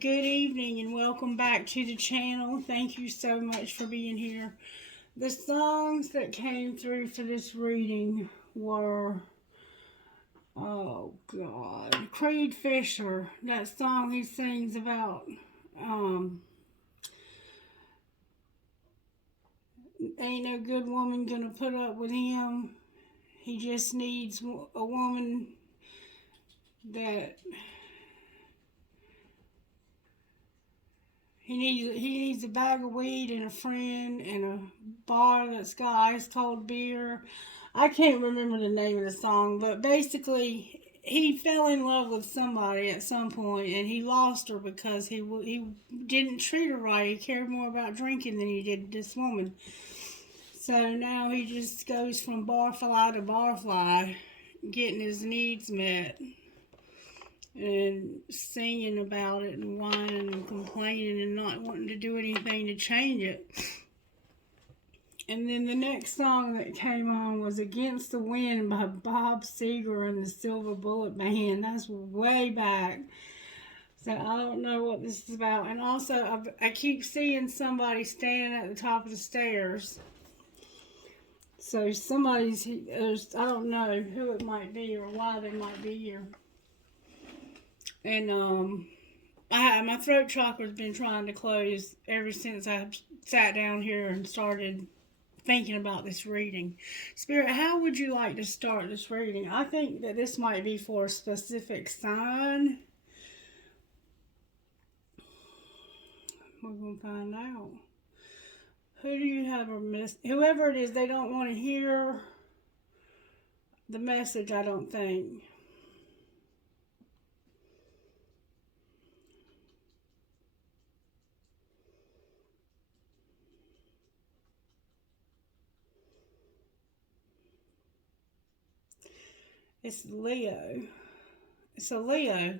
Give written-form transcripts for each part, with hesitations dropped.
Good evening and welcome back to the channel. Thank you so much for being here. The songs that came through for this reading were, oh God, Creed Fisher. That song he sings about, ain't no good woman gonna put up with him. He just needs a woman that he needs a bag of weed and a friend and a bar that's got ice cold beer. I can't remember the name of the song, but basically he fell in love with somebody at some point and he lost her because he didn't treat her right. He cared more about drinking than he did this woman. So now he just goes from barfly to barfly, getting his needs met and singing about it and whining and complaining and not wanting to do anything to change it. And then the next song that came on was Against the Wind by Bob Seger and the Silver Bullet Band. That's way back. So I don't know what this is about. And also, I keep seeing somebody standing at the top of the stairs. So somebody's, I don't know who it might be or why they might be here. And my throat chakra's been trying to close ever since I sat down here and started thinking about this reading. Spirit, how would you like to start this reading? I think that this might be for a specific sign. We're going to find out. Who do you have a miss? Whoever it is, they don't want to hear the message, I don't think. It's Leo. It's a Leo.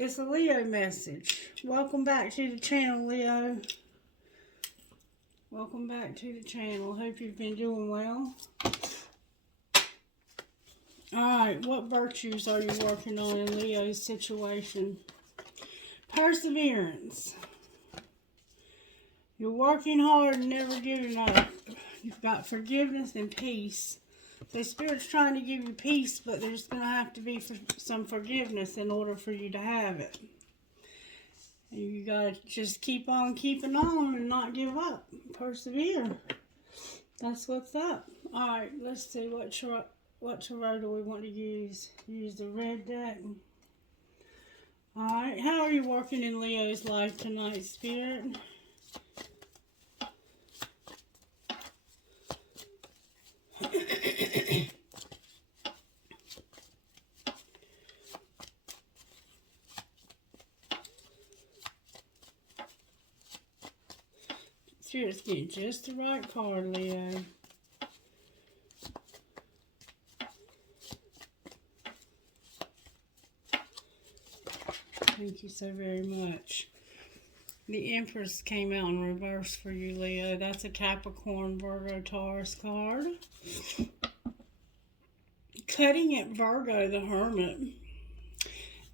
It's a Leo message. Welcome back to the channel, Leo. Welcome back to the channel. Hope you've been doing well. Alright, what virtues are you working on in Leo's situation? Perseverance. You're working hard and never giving up. You've got forgiveness and peace. So Spirit's trying to give you peace, but there's going to have to be some forgiveness in order for you to have it. You got to just keep on keeping on and not give up. Persevere. That's what's up. Alright, let's see what tarot do we want to use. Use the red deck. Alright, how are you working in Leo's life tonight, Spirit? Spirit's getting just the right card, Leo. Thank you so very much. The Empress came out in reverse for you, Leo. That's a Capricorn, Virgo, Taurus card. Cutting at Virgo, the Hermit.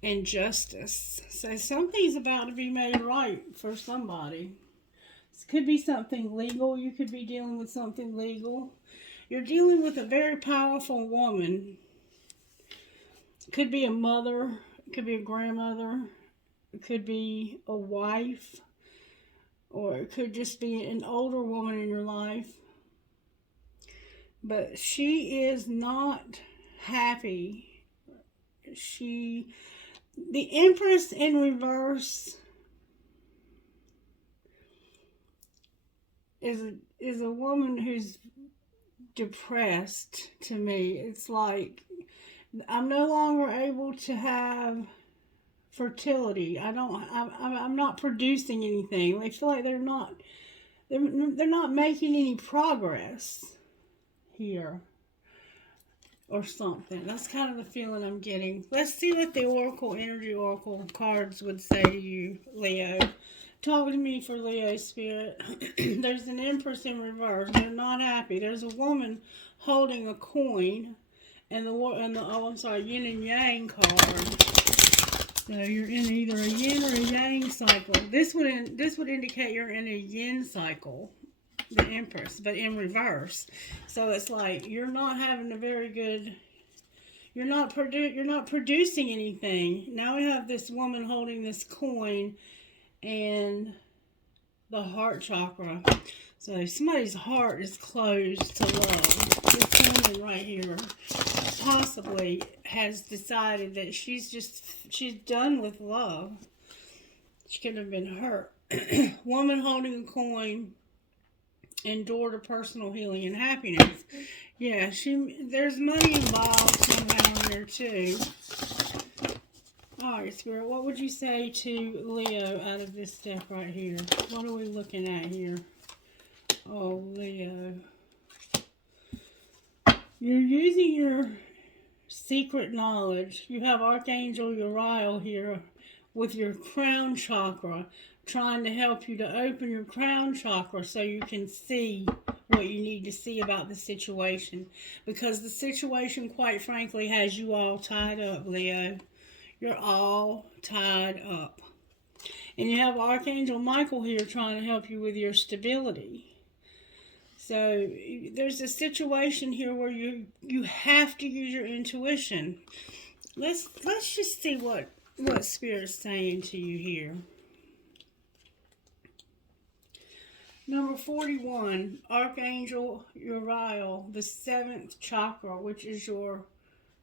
And Justice. So something's about to be made right for somebody. This could be something legal. You could be dealing with something legal. You're dealing with a very powerful woman. It could be a mother. It could be a grandmother. It could be a wife. Or it could just be an older woman in your life. But she is not happy. The Empress in reverse is a woman who's depressed to me. It's like I'm no longer able to have fertility. I'm not producing anything. They feel like they're not making any progress here or something. That's kind of the feeling I'm getting. Let's see what the Oracle cards would say to you, Leo. Talk to me for Leo, Spirit. There's an Empress in reverse. They're not happy. There's a woman holding a coin and the yin and yang card. So you're in either a yin or a yang cycle. This would indicate you're in a yin cycle, the Empress, but in reverse. So it's like you're not having a very good. You're not producing anything. Now we have this woman holding this coin and the heart chakra. So somebody's heart is closed to love. This woman right here possibly has decided that she's done with love. She could have been hurt. Woman holding a coin and door to personal healing and happiness. Yeah, there's money involved somehow in there too. Alright, Spirit, what would you say to Leo out of this deck right here? What are we looking at here? Oh, Leo. You're using your secret knowledge. You have Archangel Uriel here with your crown chakra, trying to help you to open your crown chakra so you can see what you need to see about the situation. Because the situation, quite frankly, has you all tied up, Leo. You're all tied up. And you have Archangel Michael here trying to help you with your stability. So there's a situation here where you have to use your intuition. Let's just see what Spirit's saying to you here. Number 41, Archangel Uriel, the 7th chakra, which is your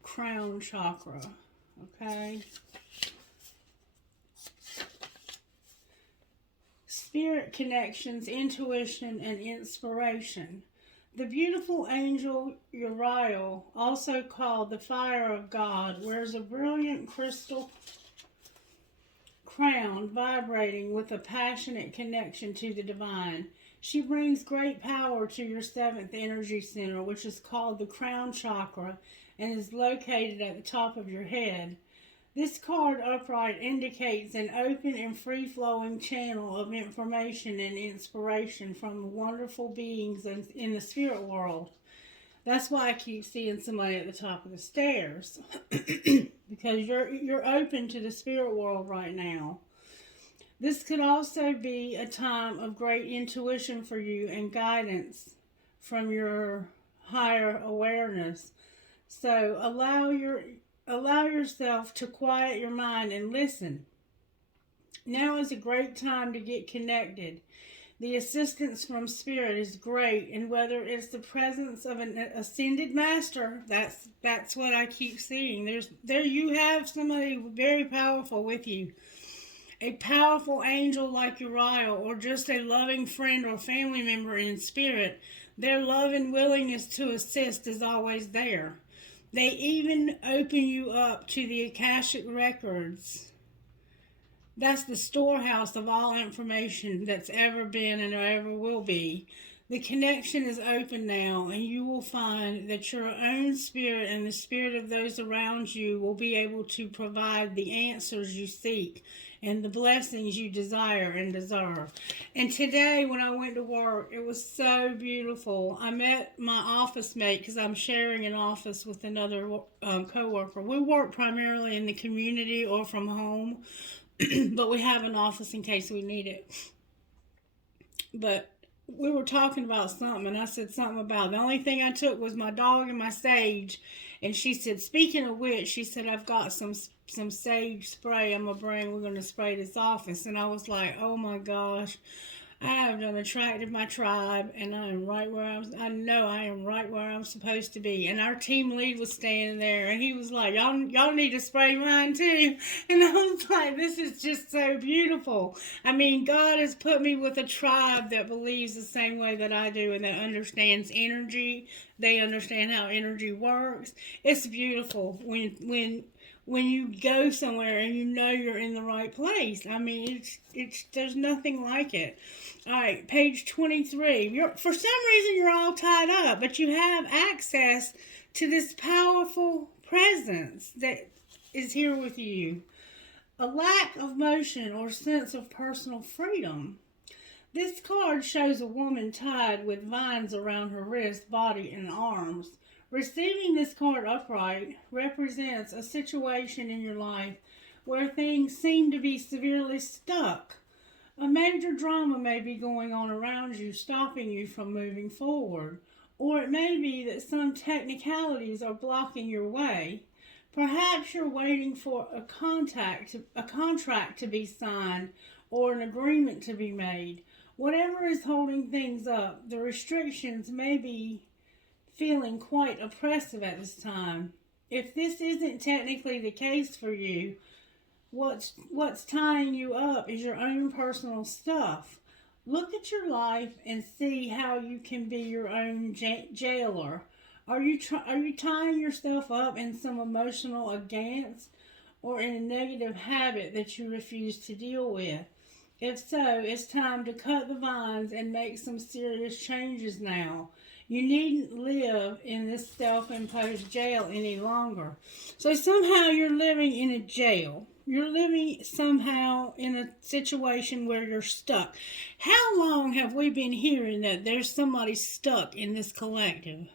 crown chakra. Okay? Spirit connections, intuition, and inspiration. The beautiful angel Uriel, also called the fire of God, wears a brilliant crystal crown vibrating with a passionate connection to the divine. She brings great power to your 7th energy center, which is called the crown chakra and is located at the top of your head. This card upright indicates an open and free-flowing channel of information and inspiration from wonderful beings in the spirit world. That's why I keep seeing somebody at the top of the stairs. Because you're open to the spirit world right now. This could also be a time of great intuition for you and guidance from your higher awareness. So allow yourself to quiet your mind and listen. Now is a great time to get connected. The assistance from Spirit is great, and whether it's the presence of an ascended master, that's what I keep seeing. You have somebody very powerful with you. A powerful angel like Uriel, or just a loving friend or family member in spirit. Their love and willingness to assist is always there. They even open you up to the Akashic records. That's the storehouse of all information that's ever been and ever will be. The connection is open now, and you will find that your own spirit and the spirit of those around you will be able to provide the answers you seek and the blessings you desire and deserve. And today when I went to work, it was so beautiful. I met my office mate because I'm sharing an office with another co-worker. We work primarily in the community or from home, but we have an office in case we need it. But we were talking about something, and I said something about the only thing I took was my dog and my sage. And she said, speaking of which, she said, I've got some sage spray I'm going to bring. We're going to spray this office. And I was like, oh my gosh, I have done attracted my tribe, and I am right where I know I am right where I'm supposed to be. And our team lead was standing there, and he was like, y'all need to spray mine too. And I was like, this is just so beautiful. I mean, God has put me with a tribe that believes the same way that I do and that understands energy. They understand how energy works. It's beautiful when you go somewhere and you know you're in the right place. I mean, it's there's nothing like it. All right, page 23. For some reason, you're all tied up, but you have access to this powerful presence that is here with you. A lack of motion or sense of personal freedom. This card shows a woman tied with vines around her wrist, body, and arms. Receiving this card upright represents a situation in your life where things seem to be severely stuck. A major drama may be going on around you, stopping you from moving forward. Or it may be that some technicalities are blocking your way. Perhaps you're waiting for a contract to be signed or an agreement to be made. Whatever is holding things up, the restrictions may be feeling quite oppressive at this time. If this isn't technically the case for you, what's tying you up is your own personal stuff. Look at your life and see how you can be your own jailer. Are you tying yourself up in some emotional against or in a negative habit that you refuse to deal with? If so, it's time to cut the vines and make some serious changes now. You needn't live in this self-imposed jail any longer. So somehow you're living in a jail. You're living somehow in a situation where you're stuck. How long have we been hearing that there's somebody stuck in this collective?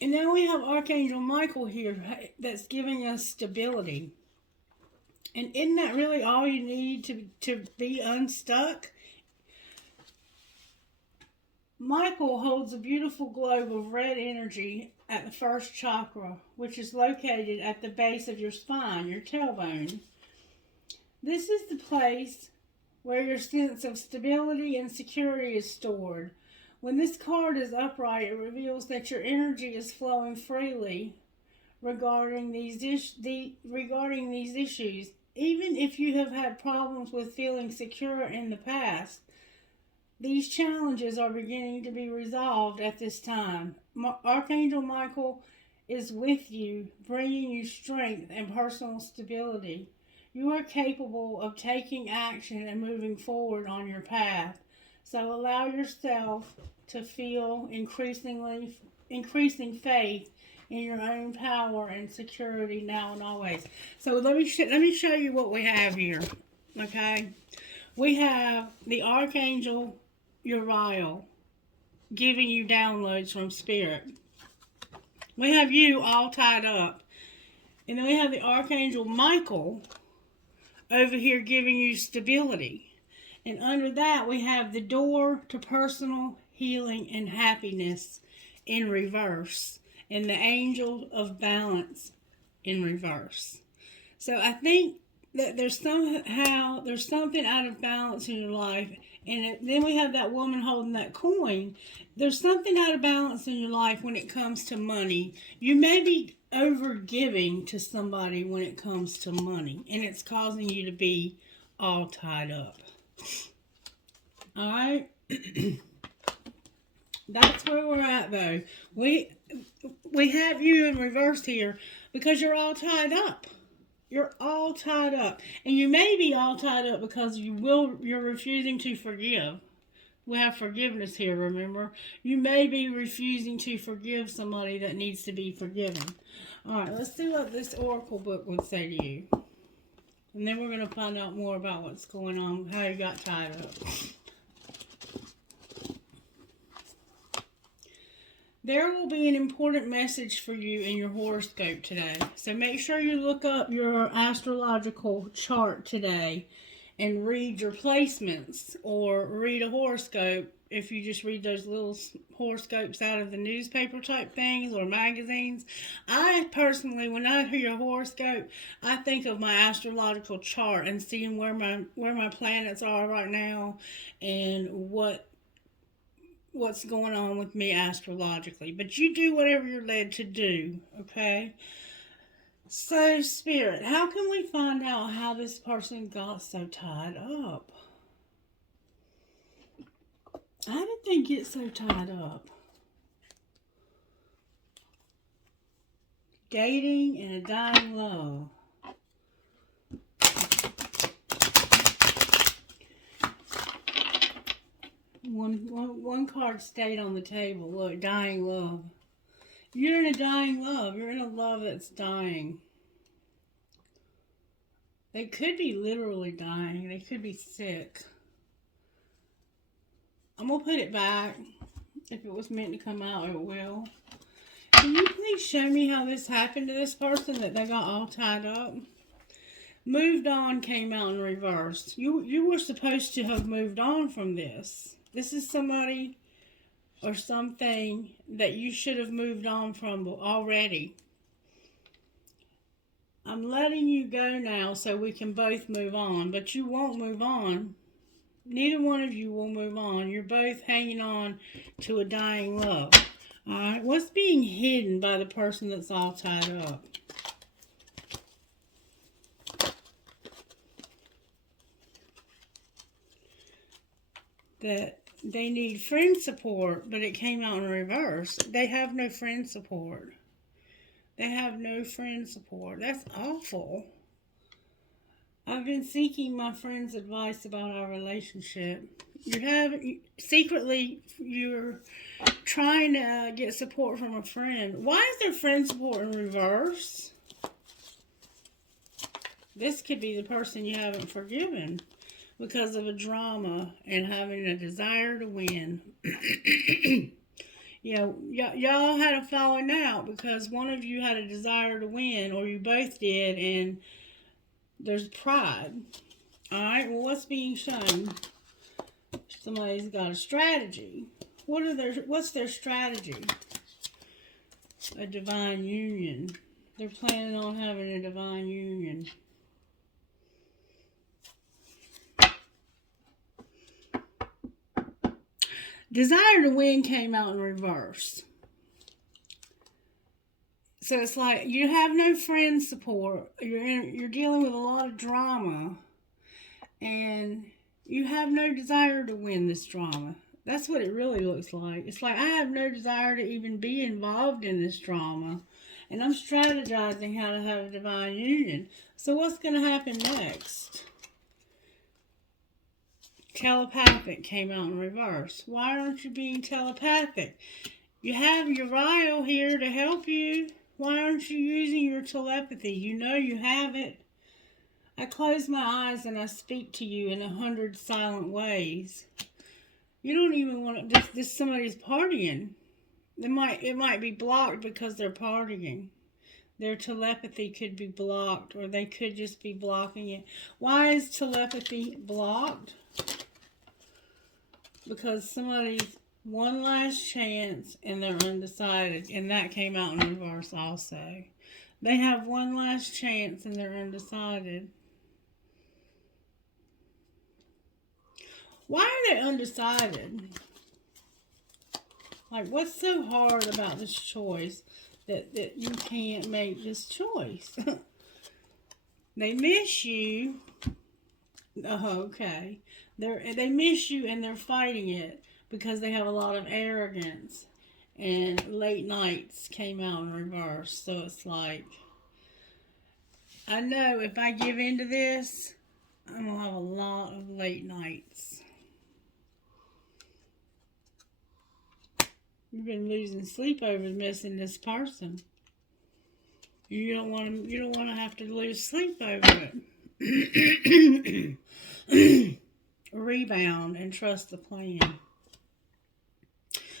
And now we have Archangel Michael here that's giving us stability. And isn't that really all you need to be unstuck? Michael holds a beautiful globe of red energy at the first chakra, which is located at the base of your spine, your tailbone. This is the place where your sense of stability and security is stored. When this card is upright, it reveals that your energy is flowing freely regarding these issues. Even if you have had problems with feeling secure in the past, these challenges are beginning to be resolved at this time. Archangel Michael is with you, bringing you strength and personal stability. You are capable of taking action and moving forward on your path. So allow yourself to feel increasing faith in your own power and security now and always. So let me show you what we have here. Okay, we have the Archangel Uriel giving you downloads from Spirit. We have you all tied up. And then we have the Archangel Michael over here giving you stability. And under that, we have the door to personal healing and happiness in reverse. And the Angel of Balance in reverse. So I think that there's something out of balance in your life. And then we have that woman holding that coin. There's something out of balance in your life when it comes to money. You may be over giving to somebody when it comes to money. And it's causing you to be all tied up. Alright? That's where we're at, though. We have you in reverse here because you're all tied up. You're all tied up. And you may be all tied up because you're refusing to forgive. We have forgiveness here, remember? You may be refusing to forgive somebody that needs to be forgiven. Alright, let's see what this Oracle book would say to you. And then we're going to find out more about what's going on, how you got tied up. There will be an important message for you in your horoscope today. So make sure you look up your astrological chart today and read your placements or read a horoscope if you just read those little horoscopes out of the newspaper type things or magazines. I personally, when I hear a horoscope, I think of my astrological chart and seeing where my planets are right now and what's going on with me astrologically. But you do whatever you're led to do, okay? So, Spirit, how can we find out how this person got so tied up? How did they get so tied up? Dating and a dying love. One card stayed on the table. Look, dying love. You're in a dying love. You're in a love that's dying. They could be literally dying. They could be sick. I'm going to put it back. If it was meant to come out, it will. Can you please show me how this happened to this person, that they got all tied up? Moved on came out in reverse. You were supposed to have moved on from this. This is somebody or something that you should have moved on from already. I'm letting you go now so we can both move on, but you won't move on. Neither one of you will move on. You're both hanging on to a dying love. Alright, what's being hidden by the person that's all tied up? That they need friend support, but it came out in reverse. They have no friend support. They have no friend support. That's awful. I've been seeking my friend's advice about our relationship. Secretly, you're trying to get support from a friend. Why is there friend support in reverse? This could be the person you haven't forgiven because of a drama and having a desire to win. Y'all had a falling out because one of you had a desire to win, or you both did, and there's pride. Alright, well, what's being shown? Somebody's got a strategy. What's their strategy? A divine union. They're planning on having a divine union. Desire to win came out in reverse. So it's like you have no friend support. You're dealing with a lot of drama, and you have no desire to win this drama. That's what it really looks like. It's like I have no desire to even be involved in this drama, and I'm strategizing how to have a divine union. So what's going to happen next? Telepathic came out in reverse. Why aren't you being telepathic? You have Uriel here to help you. Why aren't you using your telepathy? You know you have it. I close my eyes and I speak to you in 100 silent ways. You don't even want to. This somebody's partying. It might be blocked because they're partying. Their telepathy could be blocked, or they could just be blocking it. Why is telepathy blocked? Because somebody's one last chance and they're undecided. And that came out in reverse also. They have one last chance and they're undecided. Why are they undecided? Like, what's so hard about this choice that you can't make this choice? They miss you. Oh, okay. They miss you and they're fighting it because they have a lot of arrogance. And late nights came out in reverse. So it's like, I know if I give in to this, I'm going to have a lot of late nights. You've been losing sleep over missing this person. You don't want to have to lose sleep over it. Rebound and trust the plan.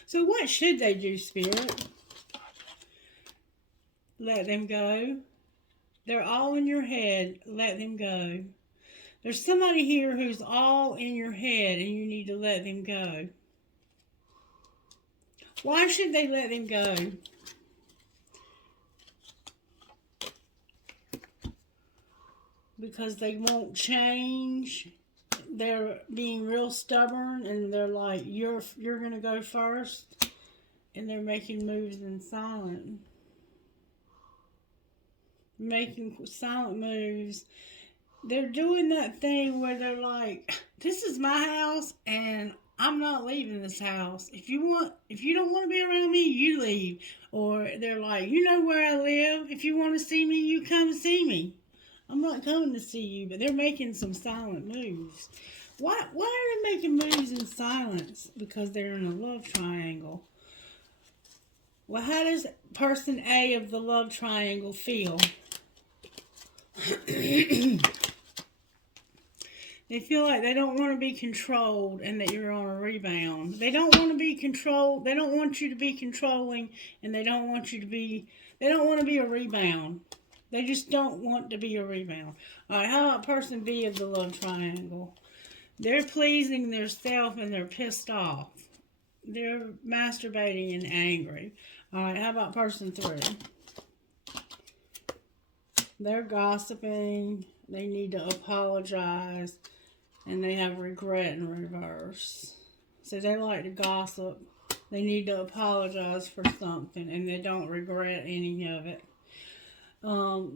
So what should they do, Spirit? Let them go. They're all in your head. Let them go. There's somebody here who's all in your head and you need to let them go. Why should they let them go? Because they won't change. They're being real stubborn and they're like, you're going to go first. And they're making moves in silence. Making silent moves. They're doing that thing where they're like, this is my house and I'm not leaving this house. If you don't want to be around me, you leave. Or they're like, you know where I live. If you want to see me, you come see me. I'm not coming to see you, but they're making some silent moves. Why are they making moves in silence? Because they're in a love triangle. Well, how does person A of the love triangle feel? They feel like they don't want to be controlled and that you're on a rebound. They don't want to be controlled. They don't want you to be controlling, and they don't want to be a rebound. They just don't want to be a rebound. All right, how about person B of the love triangle? They're pleasing themselves and they're pissed off. They're masturbating and angry. All right, how about person 3? They're gossiping. They need to apologize. And they have regret in reverse. So they like to gossip. They need to apologize for something. And they don't regret any of it. Why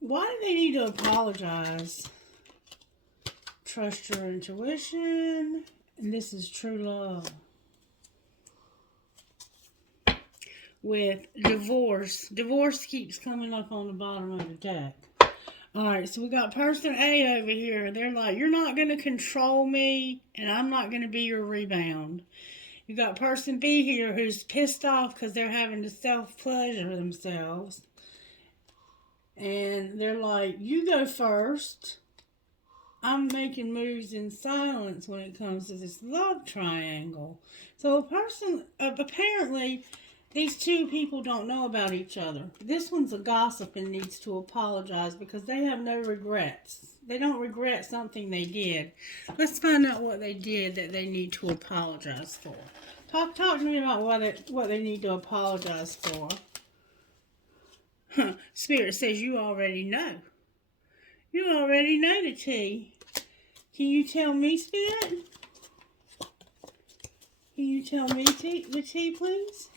do they need to apologize? Trust your intuition. And this is true love. With divorce. Divorce keeps coming up on the bottom of the deck. Alright, so we got person A over here. They're like, you're not going to control me, and I'm not going to be your rebound. You got person B here who's pissed off because they're having to self-pleasure themselves. And they're like, you go first. I'm making moves in silence when it comes to this love triangle. So a person, apparently, these two people don't know about each other. This one's a gossip and needs to apologize because they have no regrets. They don't regret something they did. Let's find out what they did that they need to apologize for. Talk to me about what they need to apologize for. Spirit says you already know. You already know the tea. Can you tell me, Spirit? Can you tell me the tea, please?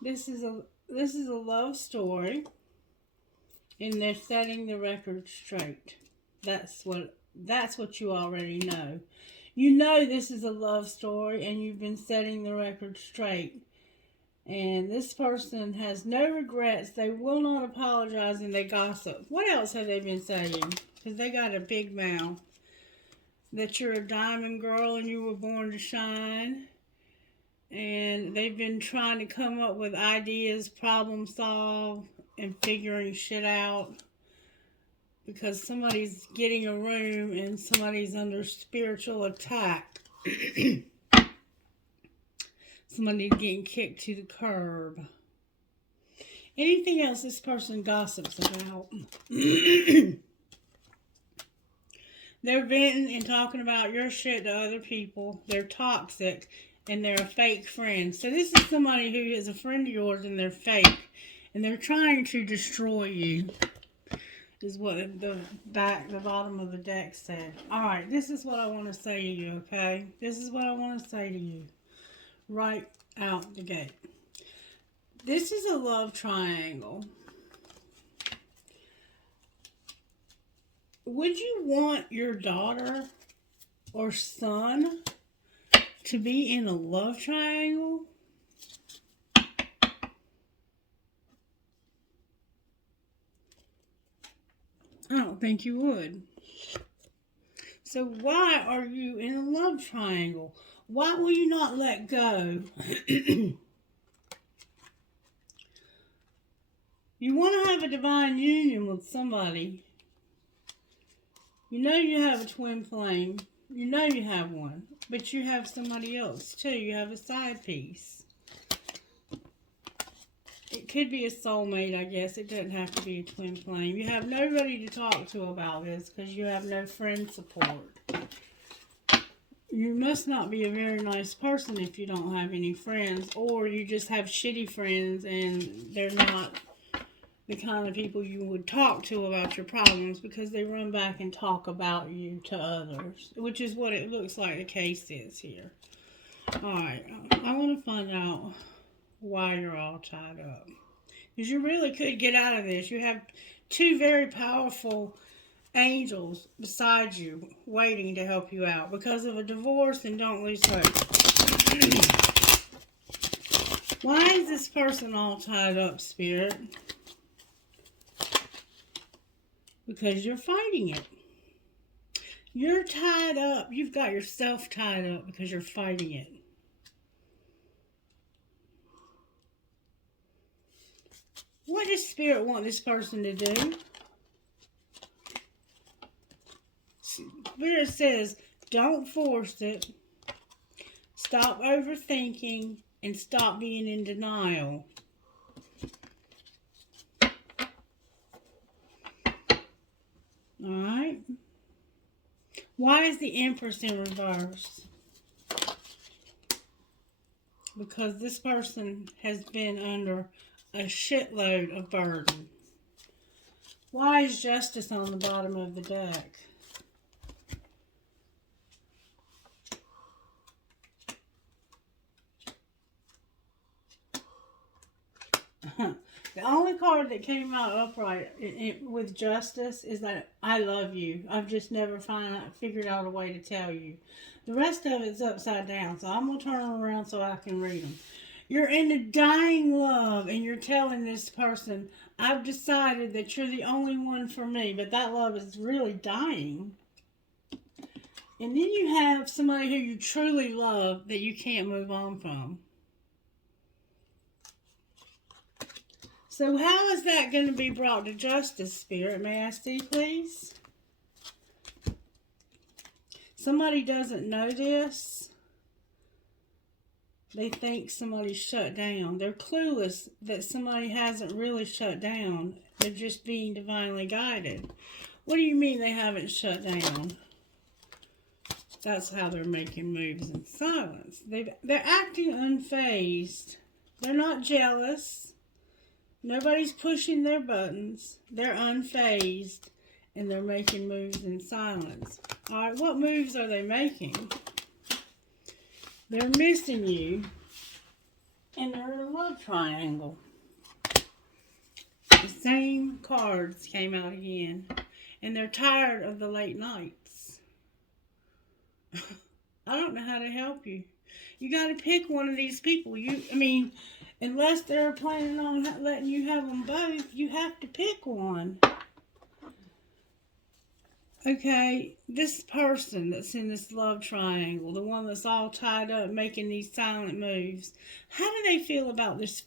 This is a love story, and they're setting the record straight. That's what you already know. You know this is a love story, and you've been setting the record straight. And this person has no regrets. They will not apologize, and they gossip. What else have they been saying? Because they got a big mouth. That you're a diamond girl and you were born to shine. And they've been trying to come up with ideas, problem solve, and figuring shit out. Because somebody's getting a room and somebody's under spiritual attack. Somebody's getting kicked to the curb. Anything else this person gossips about? They're venting and talking about your shit to other people. They're toxic. And they're a fake friend. So this is somebody who is a friend of yours and they're fake. And they're trying to destroy you. Is what the bottom of the deck said. Alright, this is what I want to say to you, okay? This is what I want to say to you. Right out the gate. This is a love triangle. Would you want your daughter or son to be in a love triangle? I don't think you would. So why are you in a love triangle? Why will you not let go? You want to have a divine union with somebody. You know you have a twin flame. You know you have one. But you have somebody else too. You have a side piece. It could be a soulmate, I guess. It doesn't have to be a twin flame. You have nobody to talk to about this because you have no friend support. You must not be a very nice person if you don't have any friends, or you just have shitty friends and they're not the kind of people you would talk to about your problems because they run back and talk about you to others, which is what it looks like the case is here. Alright, I want to find out why you're all tied up. Because you really could get out of this. You have two very powerful angels beside you waiting to help you out because of a divorce, and don't lose hope. Why is this person all tied up, Spirit? Because you're fighting it. You're tied up. You've got yourself tied up because you're fighting it. What does Spirit want this person to do? Spirit says, don't force it. Stop overthinking and stop being in denial. Alright. Why is the Empress in reverse? Because this person has been under a shitload of burden. Why is Justice on the bottom of the deck? The only card that came out upright with Justice is that I love you. I've just never figured out a way to tell you. The rest of it's upside down, so I'm going to turn them around so I can read them. You're in a dying love, and you're telling this person, I've decided that you're the only one for me, but that love is really dying. And then you have somebody who you truly love that you can't move on from. So how is that going to be brought to justice, Spirit? May I see, please? Somebody doesn't know this. They think somebody shut down. They're clueless that somebody hasn't really shut down. They're just being divinely guided. What do you mean they haven't shut down? That's how they're making moves in silence. They're acting unfazed. They're not jealous. Nobody's pushing their buttons. They're unfazed. And they're making moves in silence. Alright, what moves are they making? They're missing you. And they're in a love triangle. The same cards came out again. And they're tired of the late nights. I don't know how to help you. You got to pick one of these people. Unless they're planning on letting you have them both, you have to pick one. Okay, this person that's in this love triangle, the one that's all tied up making these silent moves, how do they feel about this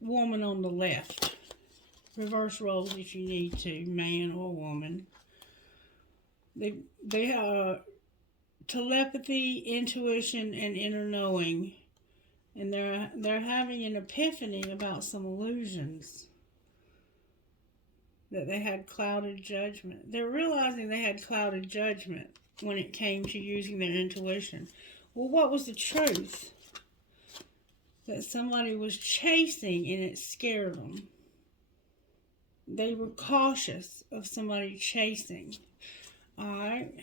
woman on the left? Reverse roles if you need to, man or woman. They are telepathy, intuition, and inner knowing. And they're having an epiphany about some illusions. That they had clouded judgment. They're realizing they had clouded judgment when it came to using their intuition. Well, what was the truth? That somebody was chasing and it scared them. They were cautious of somebody chasing. Alright.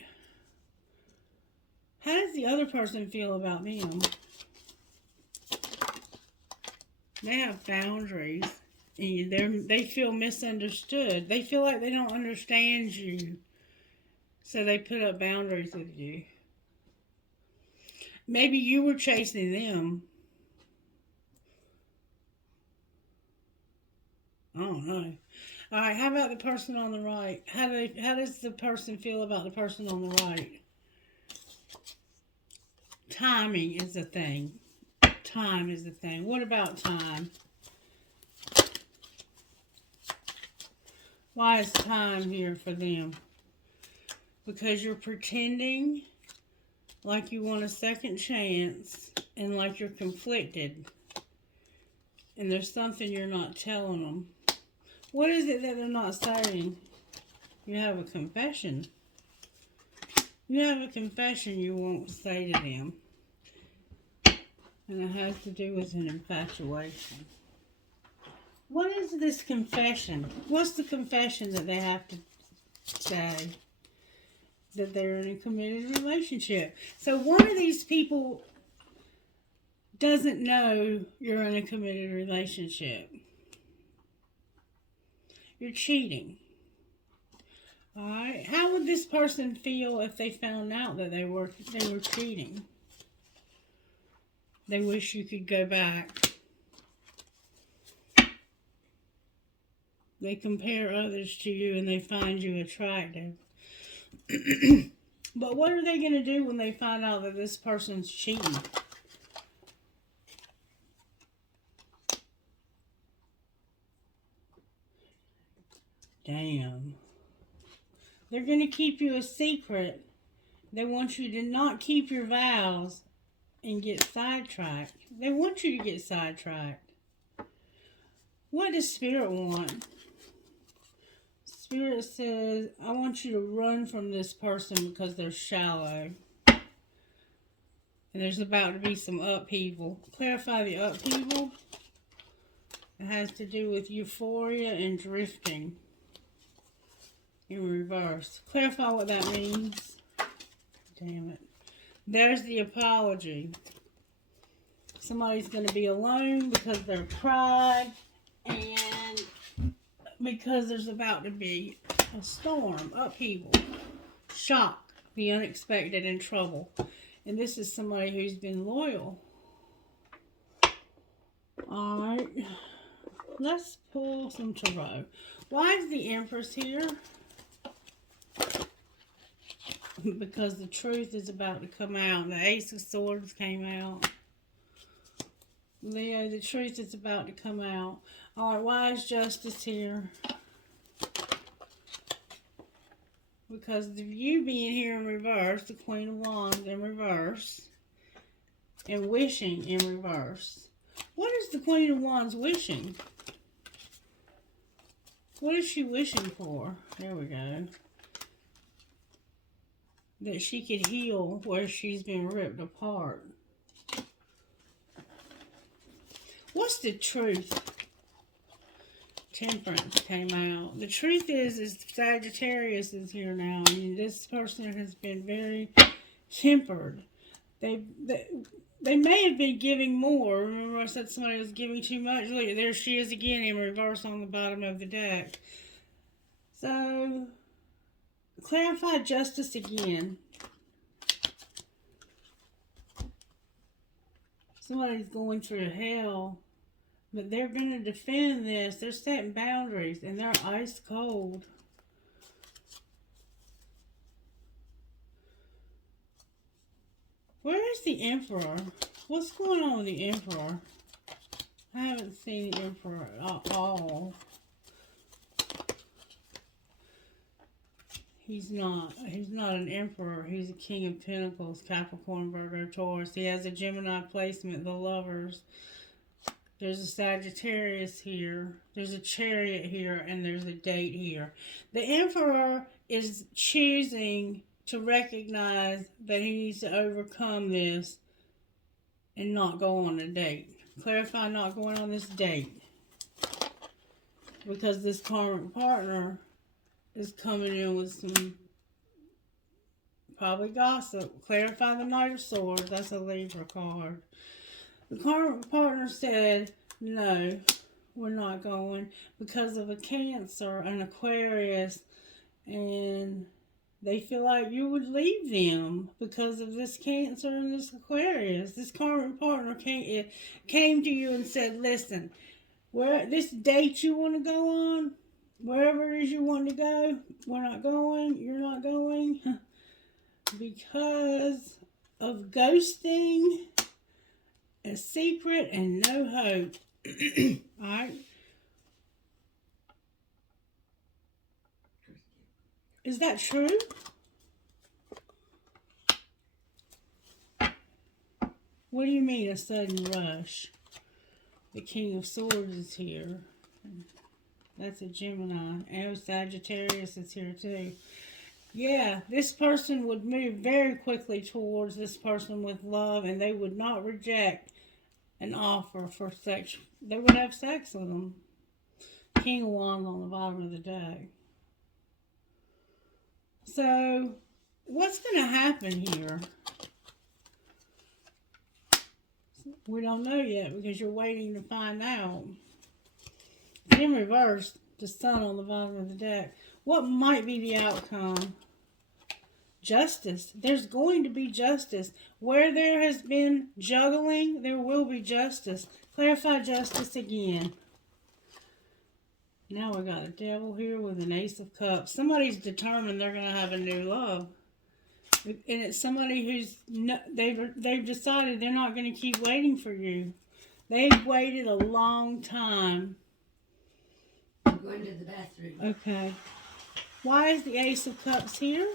How does the other person feel about them? They have boundaries. And they feel misunderstood. They feel like they don't understand you. So they put up boundaries with you. Maybe you were chasing them. I don't know. Alright, how about the person on the right? How does the person feel about the person on the right? Timing is a thing. Time is a thing. What about time? Why is time here for them? Because you're pretending like you want a second chance and like you're conflicted. And there's something you're not telling them. What is it that they're not saying? You have a confession. You have a confession you won't say to them. And it has to do with an infatuation. What is this confession? What's the confession that they have to say? That they're in a committed relationship. So one of these people doesn't know you're in a committed relationship. You're cheating. Alright? How would this person feel if they found out that they were cheating? They wish you could go back. They compare others to you and they find you attractive. But what are they going to do when they find out that this person's cheating? Damn. They're going to keep you a secret. They want you to not keep your vows and get sidetracked. They want you to get sidetracked. What does Spirit want? Spirit says, I want you to run from this person because they're shallow. And there's about to be some upheaval. Clarify the upheaval. It has to do with euphoria and drifting in reverse. Clarify what that means. Damn it. There's the apology. Somebody's going to be alone because of their pride and because there's about to be a storm, upheaval, shock, the unexpected, and trouble. And this is somebody who's been loyal. Alright. Let's pull some tarot. Why is the Empress here? Because the truth is about to come out. The Ace of Swords came out. Leo, the truth is about to come out. Alright, why is Justice here? Because of you being here in reverse, the Queen of Wands in reverse, and wishing in reverse. What is the Queen of Wands wishing? What is she wishing for? There we go. That she could heal where she's been ripped apart. What's the truth? Temperance came out. The truth is Sagittarius is here now. I mean, this person has been very tempered. They may have been giving more. Remember I said somebody was giving too much? Look, there she is again in reverse on the bottom of the deck. So, clarify Justice again. Somebody's going through hell. But they're going to defend this. They're setting boundaries. And they're ice cold. Where is the Emperor? What's going on with the Emperor? I haven't seen the Emperor at all. He's not an Emperor. He's a King of Pentacles, Capricorn, Virgo, Taurus. He has a Gemini placement, the Lovers. There's a Sagittarius here. There's a Chariot here. And there's a Date here. The Emperor is choosing to recognize that he needs to overcome this and not go on a date. Clarify not going on this date. Because this karmic partner is coming in with some probably gossip. Clarify the Knight of Swords. That's a Libra card. The karmic partner said, no, we're not going because of a Cancer, an Aquarius, and they feel like you would leave them because of this Cancer and this Aquarius. This karmic partner came to you and said, listen, where this date you want to go on, wherever it is you want to go, we're not going, you're not going, because of ghosting, a secret, and no hope. Alright? Is that true? What do you mean, a sudden rush? The King of Swords is here. That's a Gemini. And Sagittarius is here too. Yeah, this person would move very quickly towards this person with love, and they would not reject an offer for sex. They would have sex with them. King of Wands on the bottom of the deck. So, what's going to happen here? We don't know yet because you're waiting to find out. In reverse, the Sun on the bottom of the deck. What might be the outcome? Justice. There's going to be justice. Where there has been juggling, there will be justice. Clarify justice again. Now we got a Devil here with an Ace of Cups. Somebody's determined they're going to have a new love. And it's somebody who's they've decided they're not going to keep waiting for you. They've waited a long time. I'm going to the bathroom. Okay. Why is the Ace of Cups here?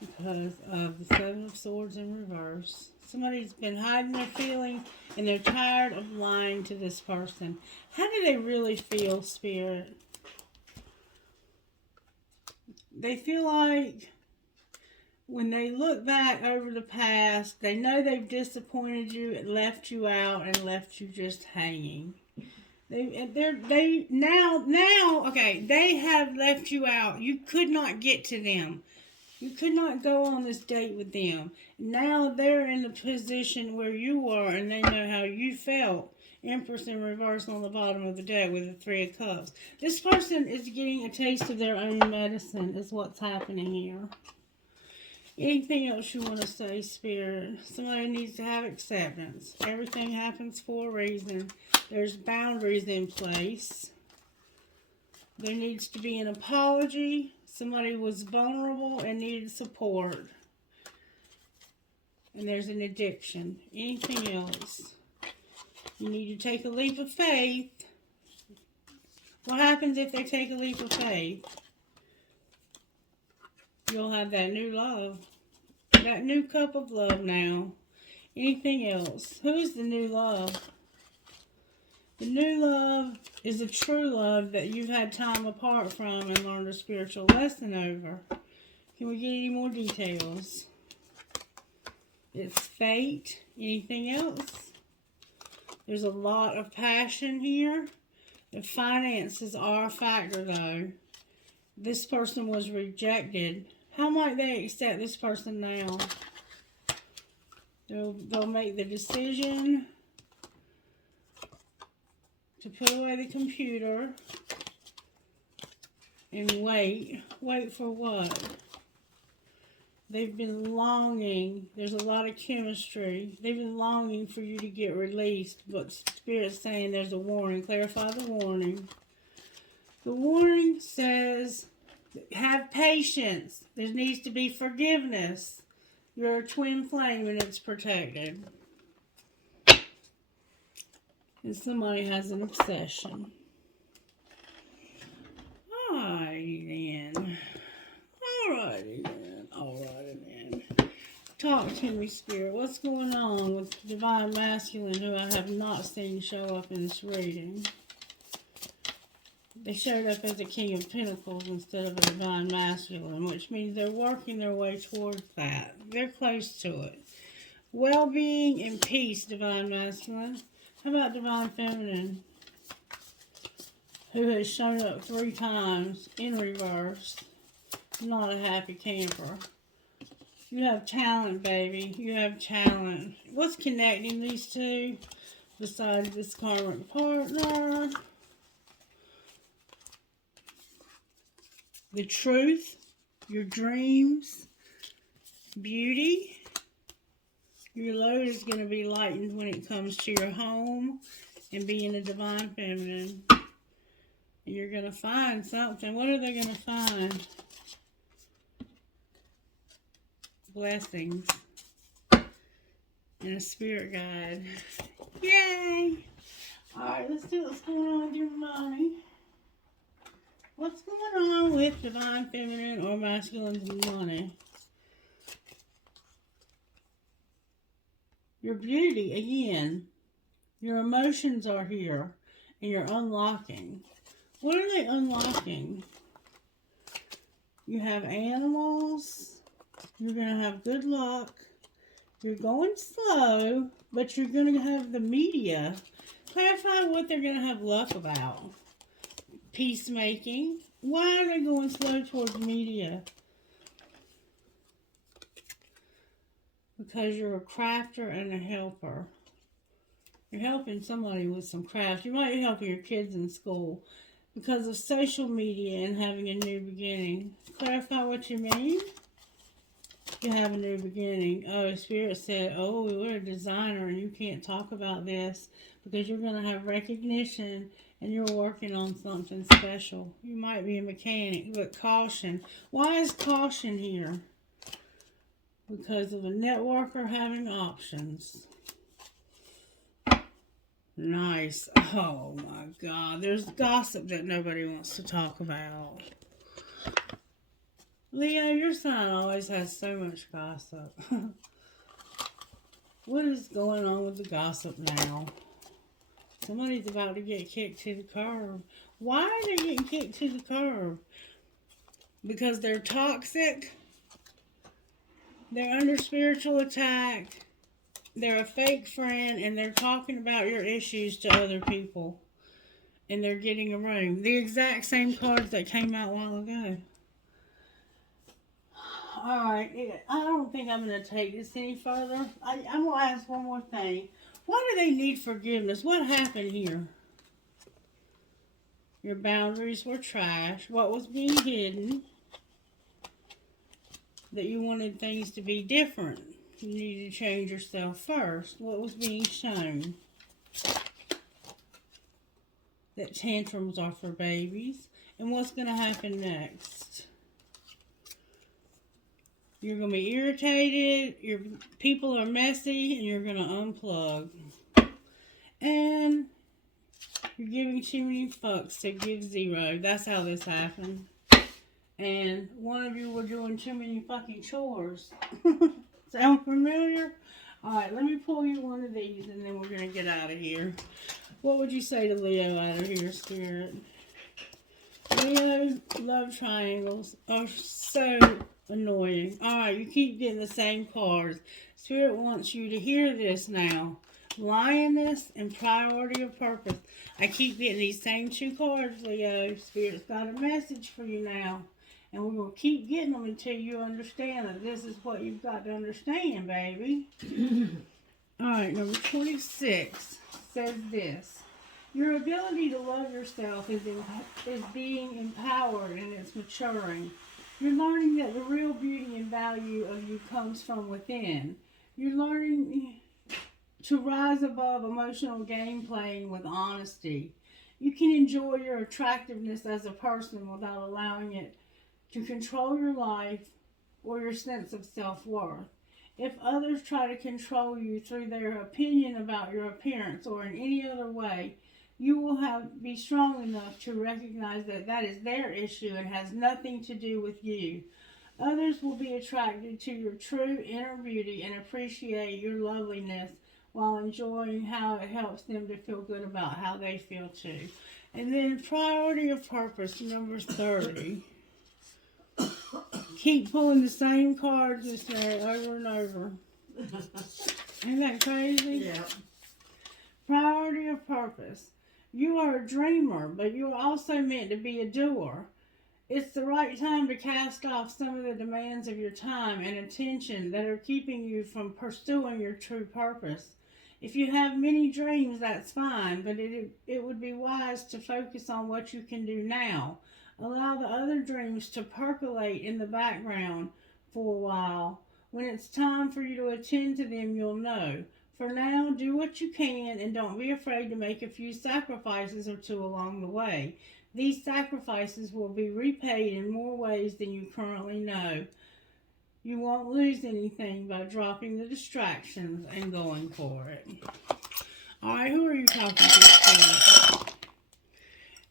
because of the Seven of Swords in reverse. Somebody's been hiding their feeling and they're tired of lying to this person. How do they really feel, Spirit? They feel like when they look back over the past, they know they've disappointed you and left you out and left you just hanging. They have left you out. You could not get to them. You could not go on this date with them. Now they're in the position where you were and they know how you felt. Empress in reverse on the bottom of the deck with the Three of Cups. This person is getting a taste of their own medicine is what's happening here. Anything else you want to say, Spirit? Somebody needs to have acceptance. Everything happens for a reason. There's boundaries in place. There needs to be an apology. Somebody was vulnerable and needed support. And there's an addiction. Anything else? You need to take a leap of faith. What happens if they take a leap of faith? You'll have that new love. That new cup of love now. Anything else? Who's the new love? The new love is a true love that you've had time apart from and learned a spiritual lesson over. Can we get any more details? It's fate. Anything else? There's a lot of passion here. The finances are a factor though. This person was rejected. How might they accept this person now? They'll make the decision to put away the computer and wait. Wait for what? They've been longing. There's a lot of chemistry. They've been longing for you to get released, but Spirit's saying there's a warning. Clarify the warning. The warning says, have patience. There needs to be forgiveness. You're a twin flame and it's protected. And somebody has an obsession. Alrighty then. Talk to me, Spirit. What's going on with Divine Masculine who I have not seen show up in this reading? They showed up as a King of Pentacles instead of a Divine Masculine, which means they're working their way towards that. They're close to it. Well-being and peace, Divine Masculine. How about Divine Feminine, who has shown up 3 times in reverse? Not a happy camper. You have talent, baby. You have talent. What's connecting these two besides this karmic partner? The truth, your dreams, beauty. Your load is going to be lightened when it comes to your home and being a Divine Feminine. And you're going to find something. What are they going to find? Blessings. And a spirit guide. Yay! Alright, let's see what's going on with your money. What's going on with Divine Feminine or Masculine's money? Your beauty, again. Your emotions are here. And you're unlocking. What are they unlocking? You have animals. You're going to have good luck. You're going slow, but you're going to have the media. Clarify what they're going to have luck about. Peacemaking. Why are they going slow towards media? Because you're a crafter and a helper. You're helping somebody with some craft. You might be helping your kids in school because of social media and having a new beginning. Clarify what you mean. You have a new beginning. Oh, Spirit said, oh, you're a designer and you can't talk about this because you're going to have recognition and you're working on something special. You might be a mechanic, but caution. Why is caution here? Because of a networker having options. Nice. Oh my God. There's gossip that nobody wants to talk about. Leo, your sign always has so much gossip. What is going on with the gossip now? Somebody's about to get kicked to the curb. Why are they getting kicked to the curb? Because they're toxic. They're under spiritual attack. They're a fake friend, and they're talking about your issues to other people. And they're getting a room. The exact same cards that came out a while ago. Alright, I don't think I'm going to take this any further. I'm going to ask one more thing. Why do they need forgiveness? What happened here? Your boundaries were trash. What was being hidden? That you wanted things to be different. You needed to change yourself first. What was being shown? That tantrums are for babies. And what's going to happen next? You're going to be irritated, your people are messy, and you're going to unplug. And you're giving too many fucks to give zero. That's how this happened. And one of you were doing too many fucking chores. Sound familiar? Alright, let me pull you one of these, and then we're going to get out of here. What would you say to Leo out of here, Spirit? Leo, love triangles are so annoying. Alright, you keep getting the same cards. Spirit wants you to hear this now. Lioness and priority of purpose. I keep getting these same two cards, Leo. Spirit's got a message for you now. And we're going to keep getting them until you understand that this is what you've got to understand, baby. Alright, number 26 says this. Your ability to love yourself is being empowered and it's maturing. You're learning that the real beauty and value of you comes from within. You're learning to rise above emotional game playing with honesty. You can enjoy your attractiveness as a person without allowing it to control your life or your sense of self-worth. If others try to control you through their opinion about your appearance or in any other way, you will be strong enough to recognize that that is their issue and has nothing to do with you. Others will be attracted to your true inner beauty and appreciate your loveliness while enjoying how it helps them to feel good about how they feel too. And then priority of purpose, number 30. Keep pulling the same cards, Miss Mary, over and over. Ain't that crazy? Yeah. Priority of purpose. You are a dreamer, but you are also meant to be a doer. It's the right time to cast off some of the demands of your time and attention that are keeping you from pursuing your true purpose. If you have many dreams, that's fine, but it would be wise to focus on what you can do now. Allow the other dreams to percolate in the background for a while. When it's time for you to attend to them, you'll know. For now, do what you can and don't be afraid to make a few sacrifices or two along the way. These sacrifices will be repaid in more ways than you currently know. You won't lose anything by dropping the distractions and going for it. Alright, who are you talking to?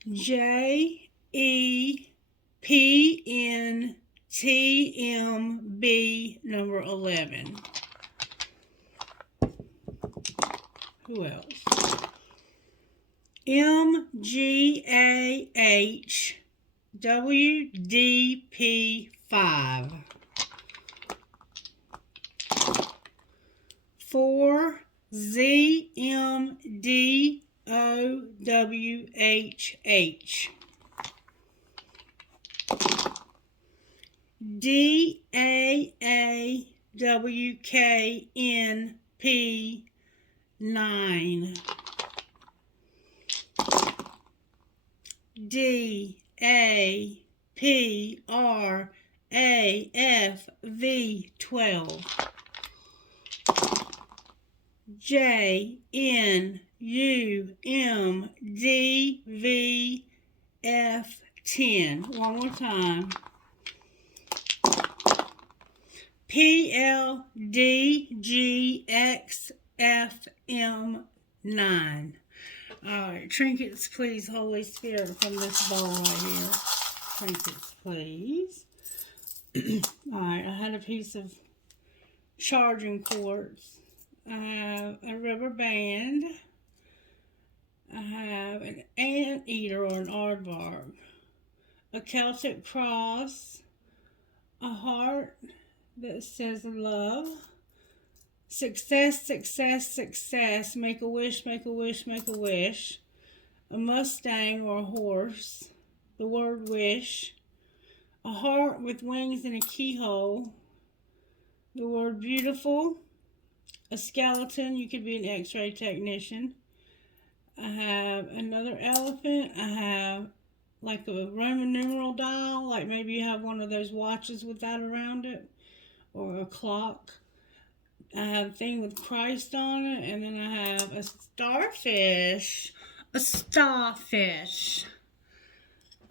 JEPNTMB number 11. Who else? MGAHWDP5. 4ZMDOWHH. DAAWKNP9. DAPRAFV12. JNUMDVF10. One more time. PLDGXFM9. Alright, trinkets, please, Holy Spirit, from this bowl right here. Trinkets, please. Alright, I had a piece of charging quartz. I have a rubber band. I have an anteater or an aardvark. A Celtic cross. A heart that says love. Success, success, success. Make a wish, make a wish, make a wish. A Mustang or a horse. The word wish. A heart with wings and a keyhole. The word beautiful. A skeleton. You could be an x-ray technician. I have another elephant. I have like a Roman numeral dial. Like maybe you have one of those watches with that around it. Or a clock. I have a thing with Christ on it. And then I have a starfish. A starfish.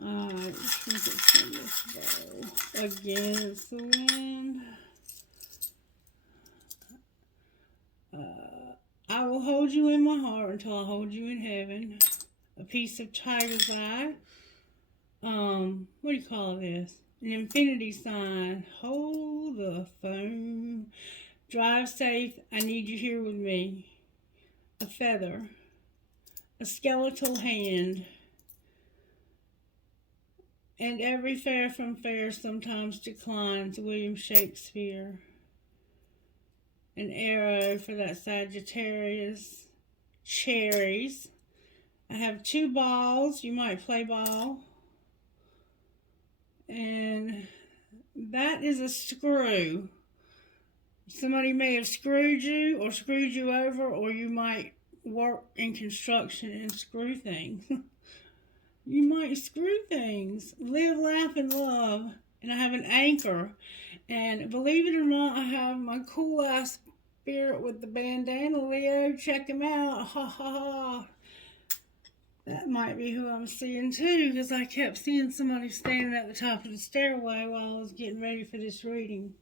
Alright, let's turn this bow. Again, it's the wind. I will hold you in my heart until I hold you in heaven. A piece of tiger's eye. What do you call this? An infinity sign. Hold the phone. Drive safe. I need you here with me. A feather. A skeletal hand. And every fair from fair sometimes declines. William Shakespeare. An arrow for that Sagittarius. Cherries. I have 2 balls. You might play ball. And that is a screw. Somebody may have screwed you or screwed you over, or you might work in construction and screw things. You might screw things. Live, laugh, and love. And I have an anchor. And believe it or not, I have my cool ass spirit with the bandana, Leo. Check him out. Ha ha ha. That might be who I'm seeing too, because I kept seeing somebody standing at the top of the stairway while I was getting ready for this reading.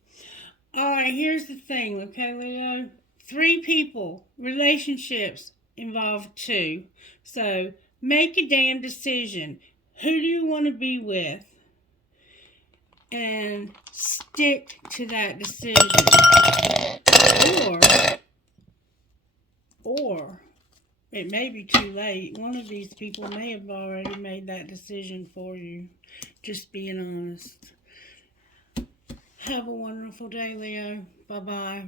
Alright, here's the thing, okay, Leo? 3 people, relationships involve 2. So, make a damn decision. Who do you want to be with? And stick to that decision. Or it may be too late. One of these people may have already made that decision for you. Just being honest. Have a wonderful day, Leo. Bye-bye.